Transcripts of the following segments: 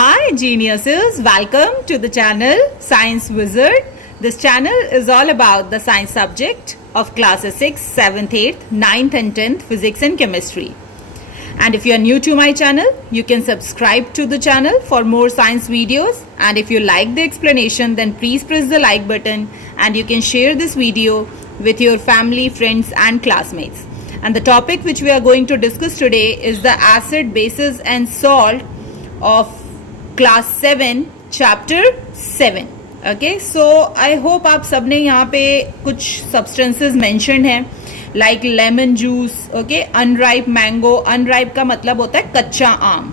Hi geniuses, welcome to the channel Science Wizard. This channel is all about the science subject of classes 6, 7th, 8th, 9th and 10th physics and chemistry. And if you are new to my channel, you can subscribe to the channel for more science videos. And if you like the explanation, then please press the like button and you can share this video with your family, friends and classmates. And the topic which we are going to discuss today is the acid, bases and salt of class 7 chapter 7. Okay, so I hope आप सबने यहाँ पे कुछ substances mentioned हैं like lemon juice, okay, unripe mango, unripe का मतलब होता है कच्चा आम,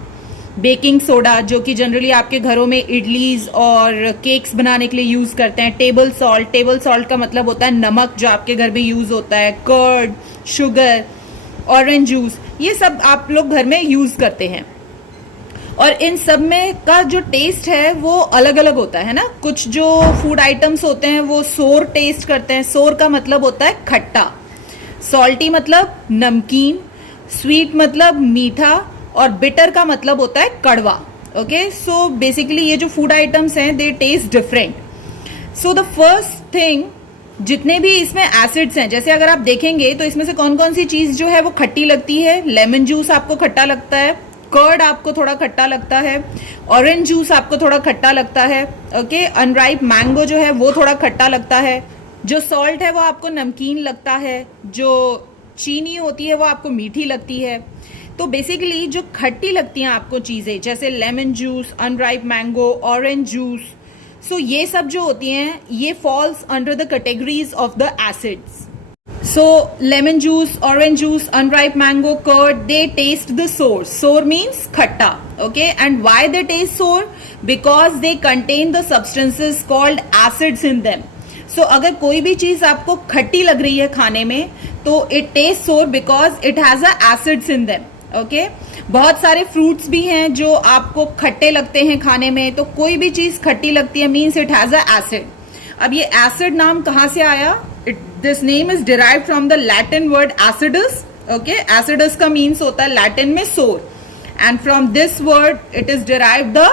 बेकिंग सोडा जो कि जनरली आपके घरों में इडलीज और केक्स बनाने के लिए यूज करते हैं, टेबल सॉल्ट का मतलब होता है नमक जो आपके घर में यूज होता है, कर्ड, शुगर, ऑरेंज जूस, ये सब आप लोग घर में यूज करते हैं और इन सब में का जो टेस्ट है वो अलग अलग होता है ना। कुछ जो फूड आइटम्स होते हैं वो सोर टेस्ट करते हैं, सोर का मतलब होता है खट्टा, सॉल्टी मतलब नमकीन, स्वीट मतलब मीठा और बिटर का मतलब होता है कड़वा। ओके, सो बेसिकली ये जो फूड आइटम्स हैं they taste different. So the first thing, जितने भी इसमें एसिड्स हैं, जैसे अगर आप देखेंगे तो इसमें से कौन कौन सी चीज जो है वो खट्टी लगती है। लेमन जूस आपको खट्टा लगता है, कर्ड आपको थोड़ा खट्टा लगता है, ऑरेंज जूस आपको थोड़ा खट्टा लगता है, ओके, अनराइप मैंगो जो है वो थोड़ा खट्टा लगता है, जो सॉल्ट है वो आपको नमकीन लगता है, जो चीनी होती है वो आपको मीठी लगती है। तो बेसिकली जो खट्टी लगती हैं आपको चीजें जैसे lemon juice, unripe mango, orange juice, so ये सब जो होती हैं ये falls under the categories of the acids. So lemon juice, orange juice, unripe mango, curd, they taste the sour. Sour means khatta. Okay, and why they taste sour? Because they contain the substances called acids in them. So अगर कोई भी चीज आपको खट्टी लग रही है खाने में तो it tastes sour because it has a acids in them. Okay, बहुत सारे फ्रूट्स भी हैं जो आपको खट्टे लगते हैं खाने में, तो कोई भी चीज खट्टी लगती है means it has a acid. अब ये एसिड नाम कहाँ से आया? This name is derived from the Latin word acidus. Okay, acidus का means होता है Latin में sour, and from this word it is derived the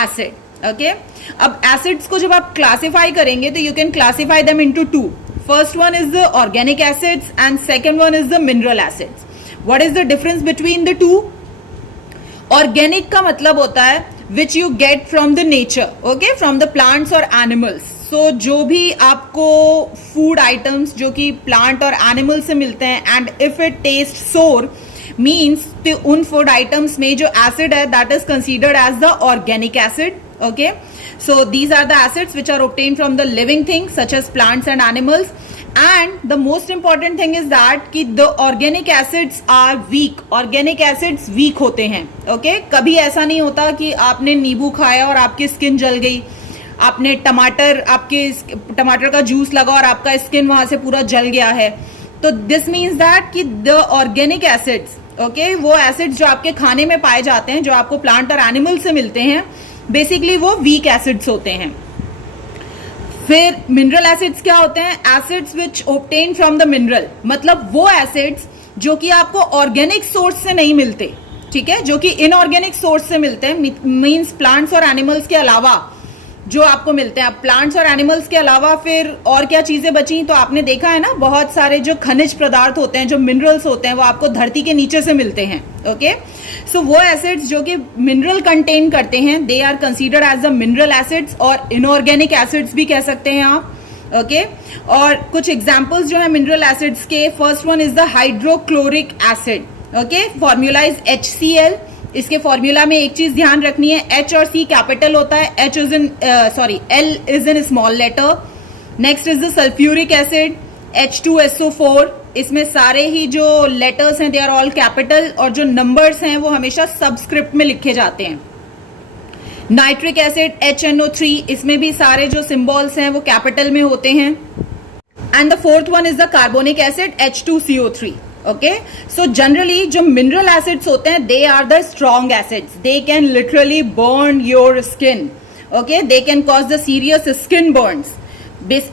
acid. Okay, अब acids को जब आप classify करेंगे तो you can classify them into two. First one is the organic acids and second one is the mineral acids. What is the difference between the two? Organic का मतलब होता है which you get from the nature, okay, from the plants or animals. So जो भी आपको food items जो कि plant और एनिमल से मिलते हैं and if it taste sour means तो उन फूड आइटम्स में जो एसिड है that is considered as the organic acid. Okay, so these are the acids which are obtained from the living things such as plants and animals. And the most important thing is that कि the organic acids are weak. Organic acids weak होते हैं. Okay, कभी ऐसा नहीं होता कि आपने नींबू खाया और आपकी स्किन जल गई, आपने टमाटर का जूस लगा और आपका स्किन वहां से पूरा जल गया है. तो दिस मीन्स दैट कि द ऑर्गेनिक एसिड्स, ओके, वो एसिड्स जो आपके खाने में पाए जाते हैं जो आपको प्लांट और एनिमल से मिलते हैं, बेसिकली वो वीक एसिड्स होते हैं. फिर मिनरल एसिड्स क्या होते हैं? Acids which obtain from the mineral, मतलब वो एसिड्स जो कि आपको ऑर्गेनिक सोर्स से नहीं मिलते, ठीक है, जो कि इनऑर्गेनिक सोर्स से मिलते हैं, मीन्स प्लांट्स और एनिमल्स के अलावा जो आपको मिलते हैं. अब प्लांट्स और एनिमल्स के अलावा फिर और क्या चीजें बची? तो आपने देखा है ना, बहुत सारे जो खनिज पदार्थ होते हैं, जो मिनरल्स होते हैं, वो आपको धरती के नीचे से मिलते हैं. ओके, सो वो एसिड्स जो कि मिनरल कंटेन करते हैं they are considered as the mineral acids और इनऑर्गेनिक एसिड्स भी कह सकते हैं आप. ओके, और कुछ एग्जाम्पल्स जो है मिनरल एसिड्स के, first one is the hydrochloric acid. Okay, formula is HCl. इसके फॉर्मूला में एक चीज ध्यान रखनी है, H और C कैपिटल होता है, L is in small letter. Next is the sulphuric acid H2SO4. इसमें सारे ही जो लेटर्स हैं दे आर ऑल कैपिटल और जो नंबर्स हैं वो हमेशा सबस्क्रिप्ट में लिखे जाते हैं. नाइट्रिक एसिड HNO3, इसमें भी सारे जो सिंबल्स हैं वो कैपिटल में होते हैं. And the fourth one is the carbonic acid H2CO3. Okay, so generally जो मिनरल एसिड्स होते हैं they are the strong acids. They can literally burn your skin. Okay, they can cause the serious skin burns.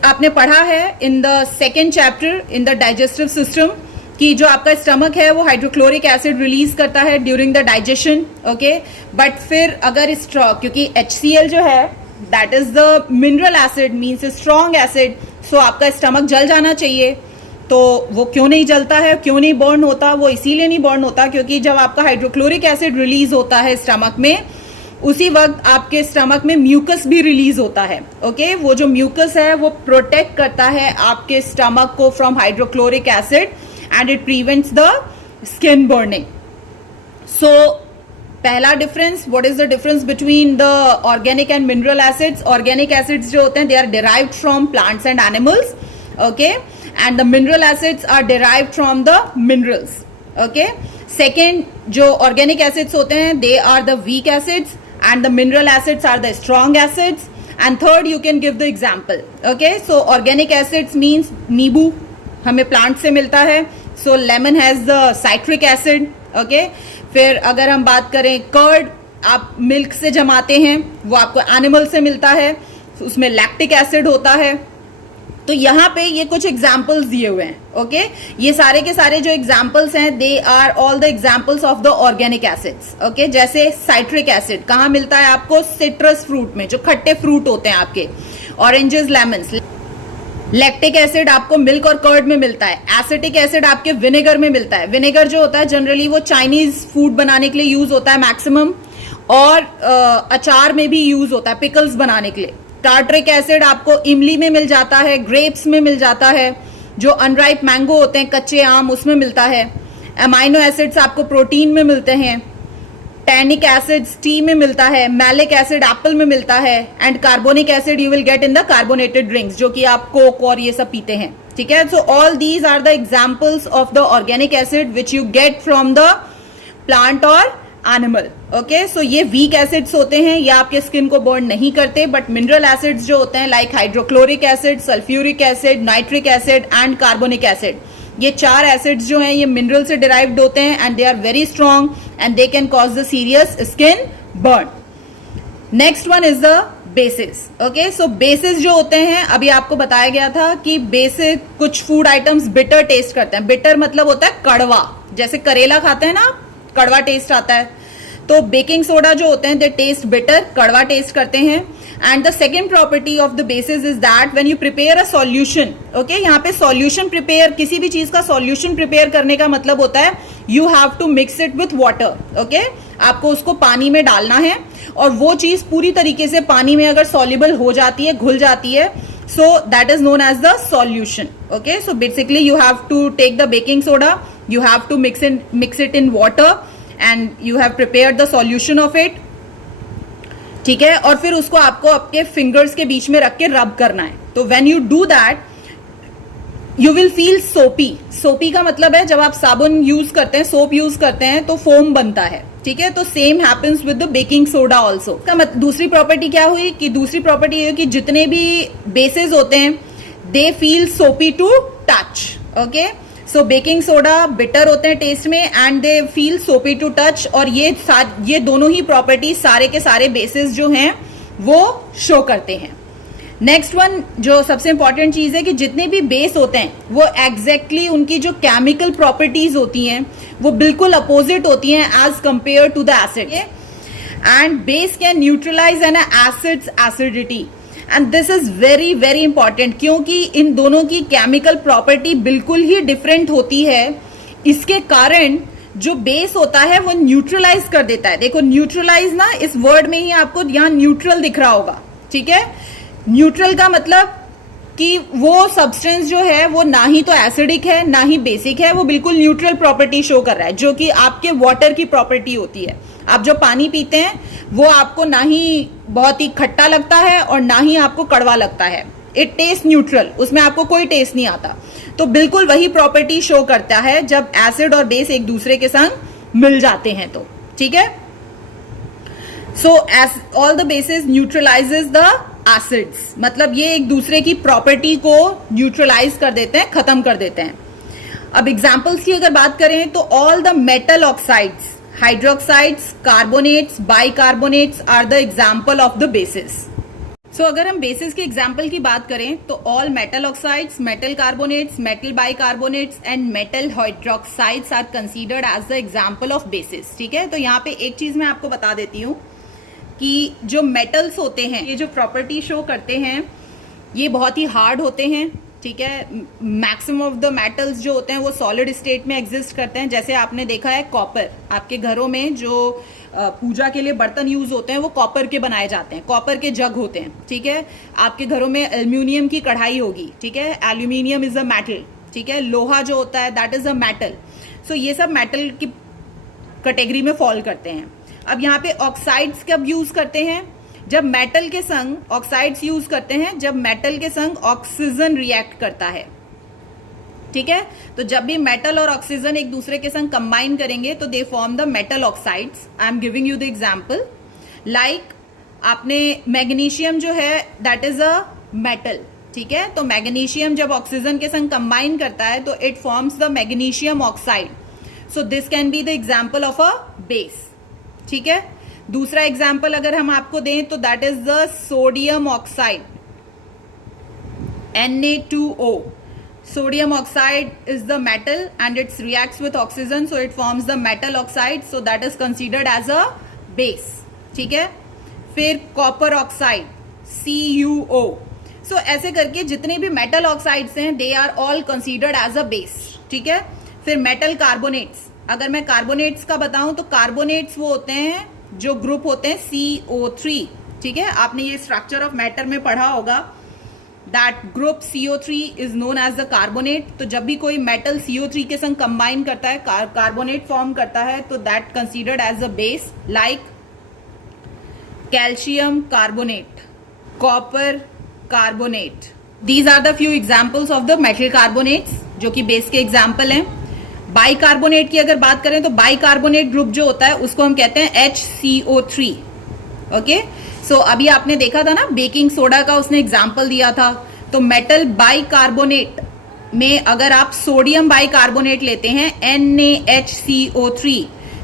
आपने पढ़ा है in the second chapter in the digestive system कि जो आपका stomach है वो हाइड्रोक्लोरिक एसिड रिलीज करता है during the digestion, okay. But फिर अगर क्योंकि HCl जो है that is the mineral acid, means strong acid, so आपका स्टमक जल जाना चाहिए। तो वो क्यों नहीं जलता है, क्यों नहीं बर्न होता? वो इसीलिए नहीं बर्न होता क्योंकि जब आपका हाइड्रोक्लोरिक एसिड रिलीज होता है स्टमक में, उसी वक्त आपके स्टमक में म्यूकस भी रिलीज होता है, ओके। वो जो म्यूकस है वो प्रोटेक्ट करता है आपके स्टमक को from hydrochloric acid and it prevents the skin burning. So पहला difference, what is the difference between the organic and mineral acids? Organic acids जो होते हैं they are derived from plants and animals, okay, and the mineral acids are derived from the minerals, okay. Second, जो organic acids होते हैं they are the weak acids and the mineral acids are the strong acids. And third, you can give the example, okay. So organic acids means नींबू हमें plant से मिलता है, so lemon has the citric acid, okay. फिर अगर हम बात करें कर्ड, आप मिल्क से जमाते हैं, वो आपको एनिमल से मिलता है, उसमें लैक्टिक एसिड होता है। तो यहाँ पे ये कुछ एग्जाम्पल्स दिए हुए हैं, ओके। ये सारे के सारे जो एग्जाम्पल्स हैं they are all the examples of the organic acids, okay. जैसे साइट्रिक एसिड कहाँ मिलता है आपको? सिट्रस फ्रूट में, जो खट्टे फ्रूट होते हैं आपके, ऑरेंजेस, लेमन्स। लैक्टिक एसिड आपको मिल्क और कर्ड में मिलता है। एसिटिक एसिड आपके विनेगर में मिलता है। विनेगर जो होता है जनरली वो चाइनीज फूड बनाने के लिए यूज होता है मैक्सिमम, और अचार में भी यूज होता है पिकल्स बनाने के लिए। टार्टरिक एसिड आपको इमली में मिल जाता है, ग्रेप्स में मिल जाता है, जो अनराइप मैंगो होते हैं, कच्चे आम, उसमें मिलता है। अमाइनो एसिड्स आपको प्रोटीन में मिलते हैं। टैनिक एसिड टी में मिलता है। मैलिक एसिड एप्पल में मिलता है। And carbonic acid you will get in the carbonated drinks, जो कि आप कोक और ये सब पीते हैं, ठीक है। So all these are the examples of the organic acid which you get from the plant और एनिमल, ओके। सो ये वीक एसिड्स होते हैं, ये आपके स्किन को बर्न नहीं करते। बट मिनरल एसिड्स जो होते हैं like hydrochloric acid, sulphuric acid, nitric acid and carbonic acid, ये 4 एसिड्स जो हैं ये मिनरल से डिराइव्ड होते हैं and they are very strong and they can cause the serious skin burn. Next one is the bases, okay. So bases जो होते हैं, अभी आपको बताया गया था कि बेसिस कुछ फूड आइटम्स बिटर टेस्ट करते हैं। बिटर मतलब होता है कड़वा, जैसे करेला खाते हैं ना, कड़वा टेस्ट आता है। तो बेकिंग सोडा जो होते हैं दे टेस्ट बिटर, कड़वा टेस्ट करते हैं। And the second property of the basis is that when you prepare a solution, okay, यहाँ पे सॉल्यूशन प्रिपेयर, किसी भी चीज का सॉल्यूशन प्रिपेयर करने का मतलब होता है you have to mix it with water, okay. आपको उसको पानी में डालना है और वो चीज पूरी तरीके से पानी में अगर सॉल्युबल हो जाती है, घुल जाती है, so that is known as the solution, okay. So basically you have to take the baking soda, you have to mix it in water and you have prepared the solution of it, ठीक है। और फिर उसको आपको आपके fingers के बीच में रख के रब करना है। तो when you do that you will feel soapy. soapy का मतलब है जब आप साबुन यूज करते हैं, सोप यूज करते हैं तो फोम बनता है, ठीक है। तो same happens with the baking soda also. दूसरी प्रॉपर्टी क्या हुई कि दूसरी प्रॉपर्टी ये कि जितने भी बेसेस होते हैं they feel soapy to touch, okay. So baking soda bitter होते हैं टेस्ट में and they feel soapy to touch, और ये दोनों ही प्रॉपर्टी सारे के सारे बेसेस जो हैं वो शो करते हैं। नेक्स्ट वन जो सबसे इंपॉर्टेंट चीज है कि जितने भी बेस होते हैं वो एग्जैक्टली उनकी जो केमिकल प्रॉपर्टीज होती हैं वो बिल्कुल अपोजिट होती हैं as compared to the acid. And base can neutralize an acids acidity and this is very very important, क्योंकि इन दोनों की केमिकल प्रॉपर्टी बिल्कुल ही डिफरेंट होती है। इसके कारण जो बेस होता है वो न्यूट्रलाइज कर देता है। देखो न्यूट्रलाइज ना, इस वर्ड में ही आपको यहाँ न्यूट्रल दिख रहा होगा, ठीक है। न्यूट्रल का मतलब कि वो सब्सटेंस जो है वो ना ही तो एसिडिक है ना ही बेसिक है, वो बिल्कुल न्यूट्रल प्रॉपर्टी शो कर रहा है, जो कि आपके वाटर की प्रॉपर्टी होती है। आप जो पानी पीते हैं वो आपको ना ही बहुत ही खट्टा लगता है और ना ही आपको कड़वा लगता है। इट टेस्ट न्यूट्रल, उसमें आपको कोई टेस्ट नहीं आता। तो बिल्कुल वही प्रॉपर्टी शो करता है जब एसिड और बेस एक दूसरे के संग मिल जाते हैं तो, ठीक है। So as all the bases neutralizes the acids, मतलब ये एक दूसरे की प्रॉपर्टी को न्यूट्रलाइज कर देते हैं, खत्म कर देते हैं। अब एग्जांपल्स की अगर बात करें तो all the metal oxides, hydroxides, carbonates, bicarbonates are the example of the bases. So अगर हम बेसिस के एग्जाम्पल की बात करें तो all metal oxides, metal carbonates, metal bicarbonates and metal hydroxides are considered as the example of bases. ठीक है, तो यहाँ पे एक चीज मैं आपको बता देती हूँ कि जो मेटल्स होते हैं, ये जो प्रॉपर्टी शो करते हैं, ये बहुत ही हार्ड होते हैं। ठीक है, मैक्सिमम ऑफ द मेटल्स जो होते हैं वो सॉलिड स्टेट में एग्जिस्ट करते हैं। जैसे आपने देखा है कॉपर, आपके घरों में जो पूजा के लिए बर्तन यूज होते हैं वो कॉपर के बनाए जाते हैं, कॉपर के जग होते हैं। ठीक है, आपके घरों में एल्यूमिनियम की कढ़ाई होगी। ठीक है, एल्यूमिनियम इज अ मेटल। ठीक है, लोहा जो होता है दैट इज अ मेटल। सो ये सब मेटल की कैटेगरी में फॉल करते हैं। अब यहाँ पे ऑक्साइड्स कब यूज करते हैं? जब मेटल के संग ऑक्साइड्स यूज करते हैं जब मेटल के संग ऑक्सीजन रिएक्ट करता है। ठीक है, तो जब भी मेटल और ऑक्सीजन एक दूसरे के संग कंबाइन करेंगे तो they form the metal oxides. I am giving you the example, like आपने मैग्नीशियम जो है दैट इज अ मेटल। ठीक है, तो मैग्नीशियम जब ऑक्सीजन के संग कंबाइन करता है तो it forms the magnesium oxide. So this can be the example of a base. ठीक है, दूसरा एग्जाम्पल अगर हम आपको दें तो that is the sodium oxide, Na2O। Sodium oxide is the metal and its reacts with oxygen, so it forms the metal oxide, so that is considered as a base. ठीक है, फिर कॉपर ऑक्साइड CuO। सो ऐसे करके जितने भी metal oxides हैं they are all considered as a base. ठीक है, फिर मेटल कार्बोनेट्स, अगर मैं कार्बोनेट्स का बताऊं तो कार्बोनेट्स वो होते हैं जो ग्रुप होते हैं CO3। ठीक है, आपने ये स्ट्रक्चर ऑफ मैटर में पढ़ा होगा, that group CO3 is known as the carbonate. तो जब भी कोई मेटल CO3 के संग कंबाइन करता है, कार्बोनेट फॉर्म करता है, तो that considered as a base, like calcium carbonate, copper carbonate. These are the few examples of the metal carbonates जो कि बेस के एग्जाम्पल हैं। बाइकार्बोनेट की अगर बात करें तो बाइकार्बोनेट ग्रुप जो होता है उसको हम कहते हैं HCO3। ओके, सो अभी आपने देखा था ना बेकिंग सोडा का उसने एग्जाम्पल दिया था, तो मेटल बाइकार्बोनेट में अगर आप सोडियम बाइकार्बोनेट लेते हैं NaHCO3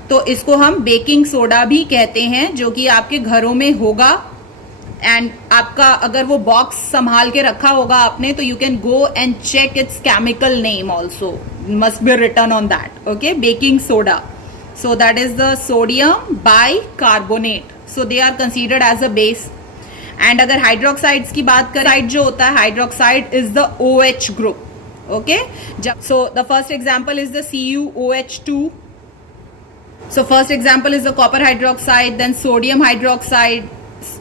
तो इसको हम बेकिंग सोडा भी कहते हैं, जो कि आपके घरों में होगा। एंड आपका अगर वो बॉक्स संभाल के रखा होगा आपने तो you can go and check its chemical name also, must be written on that. Okay, baking soda, so that is the sodium bicarbonate, so they are considered as a base. And अगर hydroxides की बात करें, जो होता है hydroxide is the OH group. Okay, so the first example is the CuOH2. So first example is the copper hydroxide, then sodium hydroxide,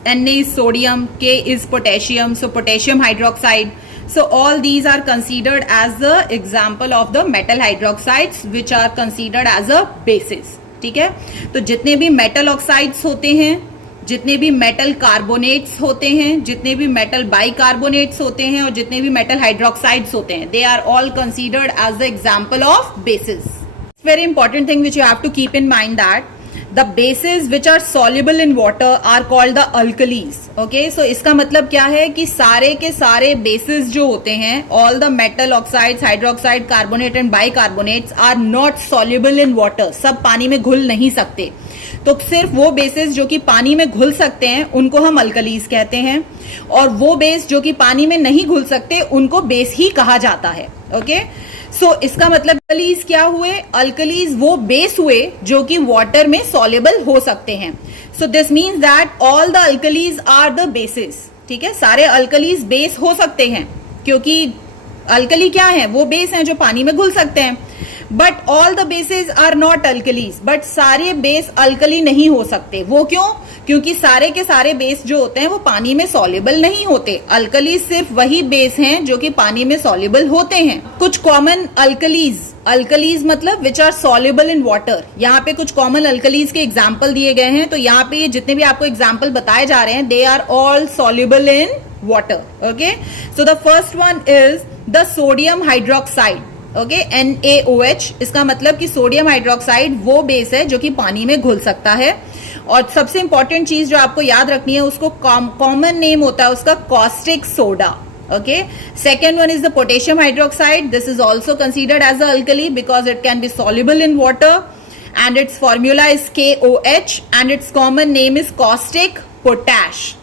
Na is sodium, K is potassium, so potassium hydroxide. So all these are considered as the example of the metal hydroxides which are considered as a bases. ठीक है, तो जितने भी metal oxides होते हैं, जितने भी metal carbonates होते हैं, जितने भी मेटल बाइकार्बोनेट्स होते हैं और जितने भी मेटल हाइड्रोक्साइड्स होते हैं, they are all considered as the example of bases. Very important thing which you have to keep in mind that the bases which are soluble in water are called the alkalis. Okay, so इसका मतलब क्या है कि सारे के सारे bases जो होते हैं, all the metal oxides, hydroxide, carbonate and bicarbonates are not soluble in water. सब पानी में घुल नहीं सकते, तो सिर्फ वो बेसिस जो कि पानी में घुल सकते हैं उनको हम अल्कलीज कहते हैं, और वो बेस जो कि पानी में नहीं घुल सकते उनको बेस ही कहा जाता है। ओके, सो इसका मतलब अल्कलीज क्या हुए? अल्कलीज वो बेस हुए जो कि वाटर में सॉल्युबल हो सकते हैं। So this means that all the alkalis are the bases. ठीक है, सारे अल्कलीज बेस हो सकते हैं क्योंकि अल्कली क्या है? वो बेस हैं जो पानी में घुल सकते हैं। But all the bases are not alkalis, but सारे बेस अल्कली नहीं हो सकते। वो क्यों? क्योंकि सारे के सारे बेस जो होते हैं वो पानी में सॉल्युबल नहीं होते। अल्कलीज सिर्फ वही बेस हैं जो कि पानी में सॉल्युबल होते हैं। कुछ कॉमन अल्कलीज मतलब which are soluble in water. यहाँ पे कुछ कॉमन अल्कलीज के एग्जाम्पल दिए गए हैं, तो यहाँ पे जितने भी आपको एग्जाम्पल बताए जा रहे हैं they are all soluble in water. Okay, so the first one is the sodium hydroxide. Okay, NaOH, इसका मतलब कि सोडियम हाइड्रोक्साइड वो बेस है जो कि पानी में घुल सकता है। और सबसे इंपॉर्टेंट चीज जो आपको याद रखनी है, उसको कॉमन नेम होता है उसका caustic soda. Okay, second one is the potassium hydroxide. This is also considered as a alkali because it can be soluble in water and its formula is KOH and its common name is caustic potash.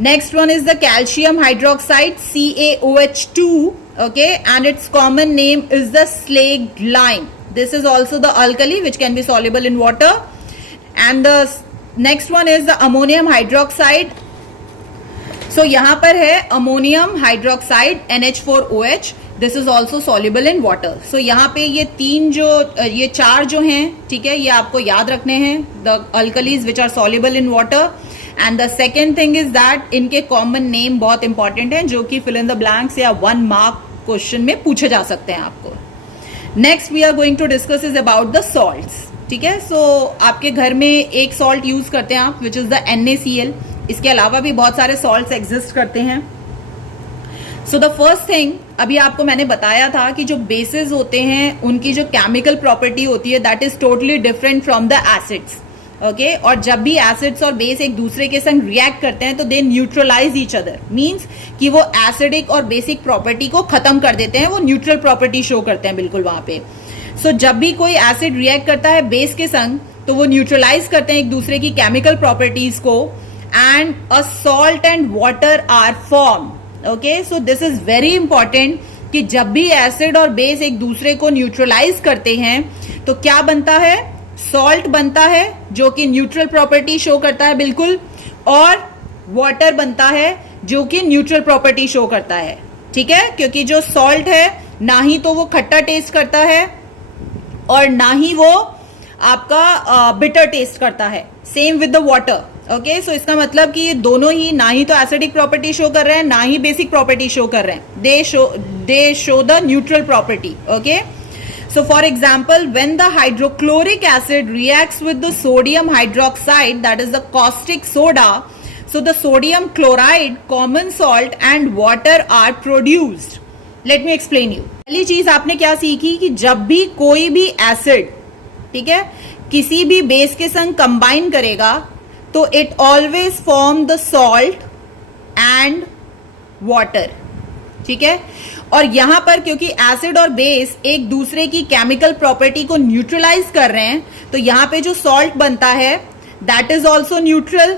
Next one is the calcium hydroxide, CaOH2, okay, and its common name is the slaked lime. This is also the alkali which can be soluble in water. And the next one is the ammonium hydroxide. So यहाँ पर है ammonium hydroxide NH4OH. This is also soluble in water. So यहाँ पे ये चार जो हैं, ठीक है, ये आपको याद रखने हैं. The alkalis which are soluble in water. And the second thing is that इनके कॉमन नेम बहुत इंपॉर्टेंट हैं, जो कि फिल इन द ब्लैंक्स या 1 मार्क क्वेश्चन में पूछे जा सकते हैं आपको. Next we are going to discuss is about the salts. ठीक है, सो आपके घर में एक सॉल्ट यूज करते हैं आप, विच इज द NaCl. इसके अलावा भी बहुत सारे सॉल्ट्स एग्जिस्ट करते हैं. सो द फर्स्ट थिंग, अभी आपको मैंने बताया था कि जो बेसिस होते हैं उनकी जो केमिकल प्रॉपर्टी होती है that is totally different from the acids. Okay, और जब भी एसिड्स और बेस एक दूसरे के संग रिएक्ट करते हैं तो दे न्यूट्रलाइज ईच अदर. मीन्स कि वो एसिडिक और बेसिक प्रॉपर्टी को खत्म कर देते हैं, वो न्यूट्रल प्रॉपर्टी शो करते हैं बिल्कुल वहां पे. सो जब भी कोई एसिड रिएक्ट करता है बेस के संग तो वो न्यूट्रलाइज करते हैं एक दूसरे की केमिकल प्रॉपर्टीज को, and a salt and water are form. Okay, so this is very important कि जब भी एसिड और बेस एक दूसरे को न्यूट्रलाइज करते हैं तो क्या बनता है, सॉल्ट बनता है जो कि न्यूट्रल प्रॉपर्टी शो करता है बिल्कुल, और वाटर बनता है जो कि न्यूट्रल प्रॉपर्टी शो करता है. ठीक है, क्योंकि जो सॉल्ट है ना ही तो वो खट्टा टेस्ट करता है और ना ही वो आपका बिटर टेस्ट करता है. Same with the water. Okay, so इसका मतलब कि ये दोनों ही ना ही तो एसिडिक प्रॉपर्टी शो कर रहे हैं ना ही बेसिक प्रॉपर्टी शो कर रहे हैं. दे show the neutral property. Okay, so for example, when the hydrochloric acid reacts with the sodium hydroxide, that is the caustic soda, so the sodium chloride, common salt and water are produced. Let me explain you. पहली चीज आपने क्या सीखी कि जब भी कोई भी एसिड, ठीक है, किसी भी बेस के संग कंबाइन करेगा तो it always form the salt and water. ठीक है, और यहां पर क्योंकि एसिड और बेस एक दूसरे की केमिकल प्रॉपर्टी को न्यूट्रलाइज कर रहे हैं तो यहां पे जो सॉल्ट बनता है that is also neutral,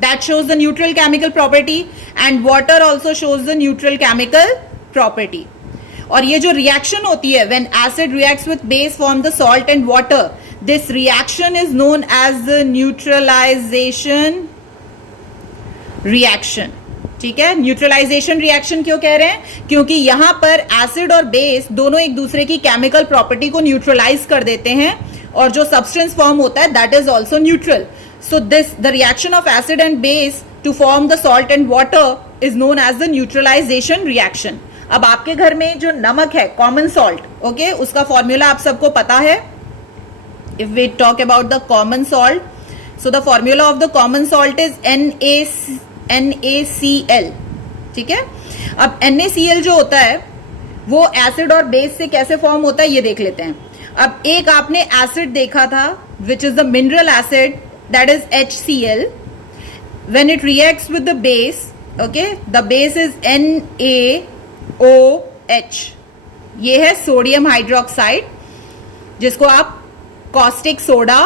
that shows the neutral chemical property, and water also shows the neutral chemical property. और ये जो रिएक्शन होती है when acid reacts with base form the salt and water, this reaction is known as the neutralization reaction. ठीक है, neutralisation reaction क्यों कह रहे हैं, क्योंकि यहां पर एसिड और बेस दोनों एक दूसरे की केमिकल प्रॉपर्टी को न्यूट्रलाइज कर देते हैं और जो सब्सटेंस फॉर्म होता है that is also neutral. So this the reaction of acid and base to form the salt and water is known as the neutralization reaction. अब आपके घर में जो नमक है, कॉमन सॉल्ट, ओके, उसका फॉर्मूला आप सबको पता है. If we talk about the common salt, so the formula of the common salt is NaCl. ठीक है, अब NaCl जो होता है वो एसिड और बेस से कैसे फॉर्म होता है ये देख लेते हैं. अब एक आपने एसिड देखा था which is the mineral acid, that is HCl. When it reacts with the base, okay, the base is NaOH. ये है सोडियम हाइड्रोक्साइड जिसको आप कॉस्टिक सोडा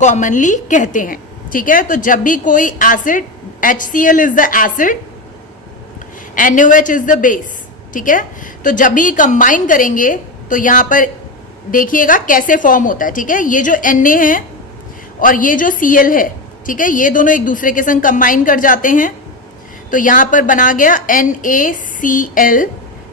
कॉमनली कहते हैं. ठीक है, तो जब भी कोई acid, HCl is the acid, NaOH is the base. ठीक है, तो जब भी कंबाइन करेंगे तो यहां पर देखिएगा कैसे फॉर्म होता है. ठीक है, ये जो Na है और ये जो Cl है, ठीक है, ये दोनों एक दूसरे के संग कंबाइन कर जाते हैं तो यहां पर बना गया NaCl.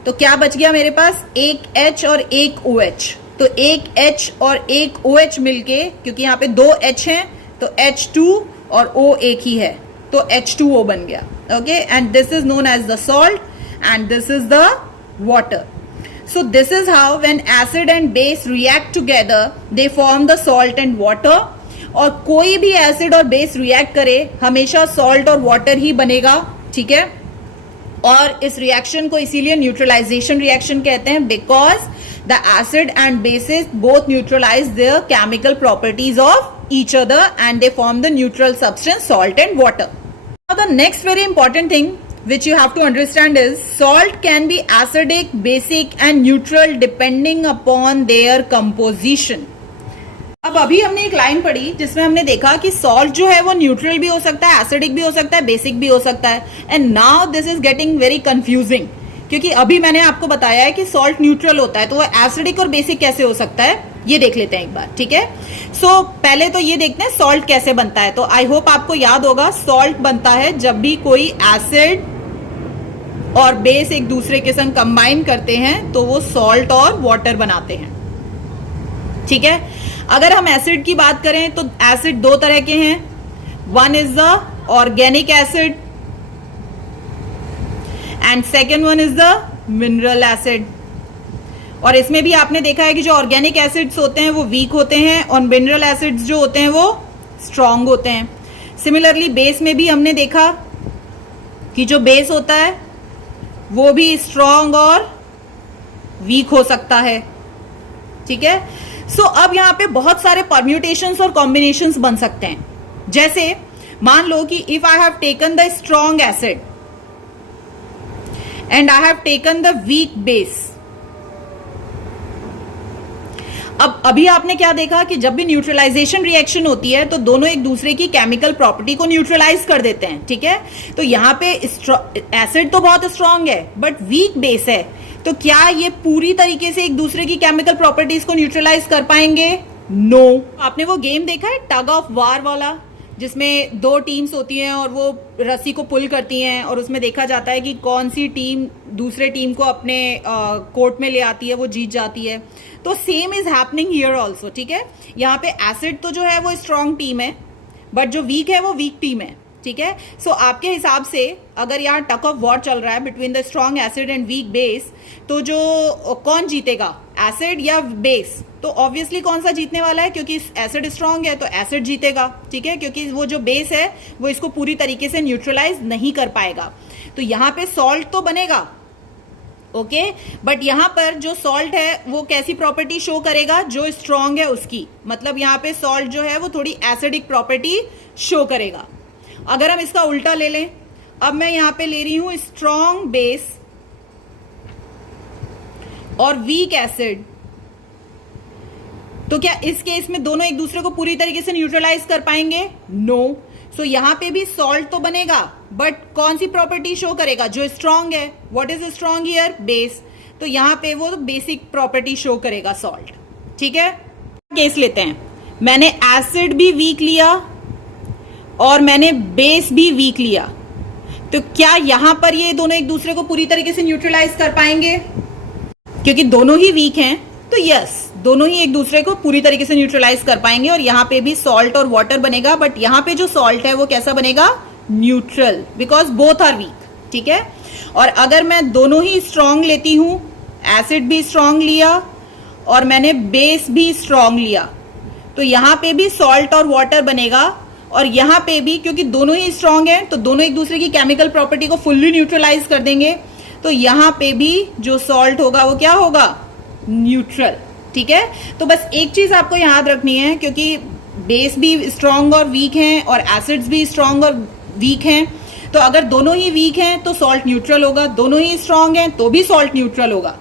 तो क्या बच गया मेरे पास, एक H और एक OH. तो एक H और एक OH मिलके, क्योंकि यहां पे 2 H हैं तो H2 और O एक ही है तो H2O बन गया. Okay, and this is known as the salt and this is the water. So this is how when acid and base react together they form the salt and water. और कोई भी acid और base react करे हमेशा salt और water ही बनेगा. ठीक है, और इस रिएक्शन को इसीलिए न्यूट्रलाइजेशन रिएक्शन कहते हैं, because the acid and bases both neutralize their chemical properties of each other and they form the neutral substance salt and water. Now the next very important thing which you have to understand is salt can be acidic, basic and neutral depending upon their composition. अब अभी हमने एक line पढ़ी जिसमें हमने देखा कि salt जो है वो न्यूट्रल भी हो सकता है, एसिडिक भी हो सकता है, बेसिक भी हो सकता है. And now this is getting very confusing, क्योंकि अभी मैंने आपको बताया है कि सॉल्ट न्यूट्रल होता है, तो वो एसिडिक और बेसिक कैसे हो सकता है ये देख लेते हैं एक बार. ठीक है, सो पहले तो ये देखते हैं सॉल्ट कैसे बनता है. तो आई होप आपको याद होगा, सॉल्ट बनता है जब भी कोई एसिड और बेस एक दूसरे के संग कंबाइन करते हैं तो वो सॉल्ट और वाटर बनाते हैं. ठीक है, अगर हम एसिड की बात करें तो एसिड दो तरह के हैं. One is the organic acid and second one is the mineral acid. और इसमें भी आपने देखा है कि जो ऑर्गेनिक एसिड्स होते हैं वो वीक होते हैं और मिनरल एसिड्स जो होते हैं वो स्ट्रांग होते हैं. सिमिलरली बेस में भी हमने देखा कि जो बेस होता है वो भी स्ट्रांग और वीक हो सकता है. ठीक है, सो अब यहां पे बहुत सारे परम्यूटेशंस और कॉम्बिनेशंस बन सकते हैं. जैसे मान लो कि if I have taken the strong acid and I have taken the weak base. अब अभी आपने क्या देखा कि जब भी न्यूट्रलाइजेशन रिएक्शन होती है तो दोनों एक दूसरे की केमिकल प्रॉपर्टी को न्यूट्रलाइज कर देते हैं. ठीक है, तो यहां पे एसिड तो बहुत स्ट्रांग है बट वीक बेस है, तो क्या ये पूरी तरीके से एक दूसरे की केमिकल प्रॉपर्टीज को न्यूट्रलाइज कर पाएंगे? नो. आपने वो गेम देखा है टग ऑफ वार वाला, जिसमें दो टीम्स होती हैं और वो रस्सी को पुल करती हैं और उसमें देखा जाता है कि कौन सी टीम दूसरे टीम को अपने कोर्ट में ले आती है, वो जीत जाती है. तो same is happening here also. ठीक है, यहाँ पे एसिड तो जो है वो स्ट्रांग टीम है बट जो वीक है वो वीक टीम है. ठीक है, सो आपके हिसाब से अगर यहाँ टग ऑफ वॉर चल रहा है between the strong acid and weak base, तो जो कौन जीतेगा, एसिड या बेस? तो ऑब्वियसली कौन सा जीतने वाला है, क्योंकि एसिड स्ट्रांग है तो एसिड जीतेगा. ठीक है, क्योंकि वो जो बेस है वो इसको पूरी तरीके से न्यूट्रलाइज नहीं कर पाएगा. तो यहाँ पे सॉल्ट तो बनेगा, ओके, बट यहां पर जो सॉल्ट है वो कैसी प्रॉपर्टी शो करेगा? जो स्ट्रांग है उसकी. मतलब यहां पे सॉल्ट जो है वो थोड़ी एसिडिक प्रॉपर्टी शो करेगा. अगर हम इसका उल्टा ले लें, अब मैं यहां पे ले रही हूं स्ट्रांग बेस और वीक एसिड, तो क्या इस केस में दोनों एक दूसरे को पूरी तरीके से न्यूट्रलाइज कर पाएंगे? नो. सो यहां पे भी सॉल्ट तो बनेगा बट कौन सी प्रॉपर्टी शो करेगा? जो स्ट्रांग है. What is strong here? Base. तो यहां पे वो बेसिक प्रॉपर्टी शो करेगा सॉल्ट. ठीक है, केस लेते हैं. मैंने एसिड भी वीक लिया और मैंने बेस भी वीक लिया, तो क्या यहां पर ये दोनों एक दूसरे को पूरी तरीके से न्यूट्रलाइज कर पाएंगे? क्योंकि दोनों ही वीक हैं तो यस, दोनों ही एक दूसरे को पूरी तरीके से न्यूट्रलाइज कर पाएंगे और यहां पे भी सॉल्ट और वाटर बनेगा. बट यहां पे जो सॉल्ट है वो कैसा बनेगा? Neutral, because both are weak. ठीक है, और अगर मैं दोनों ही स्ट्रांग लेती हूं, एसिड भी स्ट्रांग लिया और मैंने बेस भी स्ट्रांग लिया, तो यहां पे भी सॉल्ट और वाटर बनेगा. और यहां पे भी क्योंकि दोनों ही स्ट्रांग हैं तो दोनों एक दूसरे की केमिकल प्रॉपर्टी को फुल्ली न्यूट्रलाइज कर देंगे. तो यहां पे भी जो सॉल्ट होगा वो क्या होगा? न्यूट्रल. ठीक है, तो बस एक चीज आपको याद रखनी है, क्योंकि बेस भी स्ट्रांग और वीक हैं और एसिड्स भी स्ट्रांग और वीक हैं, तो अगर दोनों ही वीक हैं तो सॉल्ट न्यूट्रल होगा, दोनों ही स्ट्रांग हैं तो भी सॉल्ट न्यूट्रल होगा.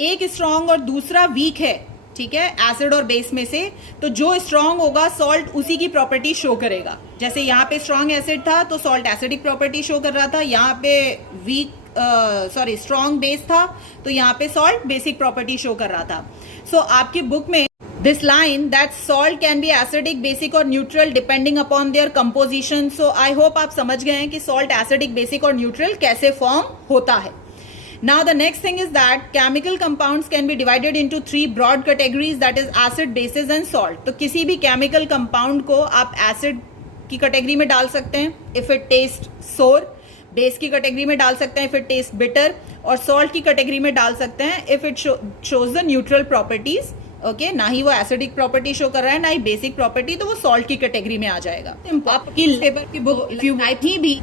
एक स्ट्रांग और दूसरा वीक है, ठीक है, एसिड और बेस में से, तो जो स्ट्रांग होगा सॉल्ट उसी की प्रॉपर्टी शो करेगा. जैसे यहाँ पे स्ट्रांग एसिड था तो सॉल्ट एसिडिक प्रॉपर्टी शो कर रहा था, यहाँ पे वीक स्ट्रांग बेस था तो यहाँ पे सॉल्ट बेसिक प्रॉपर्टी शो कर रहा था. सो आपकी बुक में this line that salt can be acidic, basic और neutral depending upon their composition. So I hope आप समझ गए हैं कि सॉल्ट एसिडिक, बेसिक और न्यूट्रल कैसे फॉर्म होता है. Now the next thing is that chemical compounds can be divided into three broad categories, that is acid, bases and salt. तो किसी भी chemical compound को आप acid की कैटेगरी में डाल सकते हैं if it tastes sour, base की कैटेगरी में डाल सकते हैं if it tastes bitter, और salt की कैटेगरी में डाल सकते हैं if it shows the neutral properties. Okay, ना ही वो एसिडिक प्रॉपर्टी शो कर रहा है ना ही बेसिक प्रॉपर्टी, तो वो सॉल्ट की कैटेगरी में आ जाएगा. आपकी पेपर की बुक इफ यू भी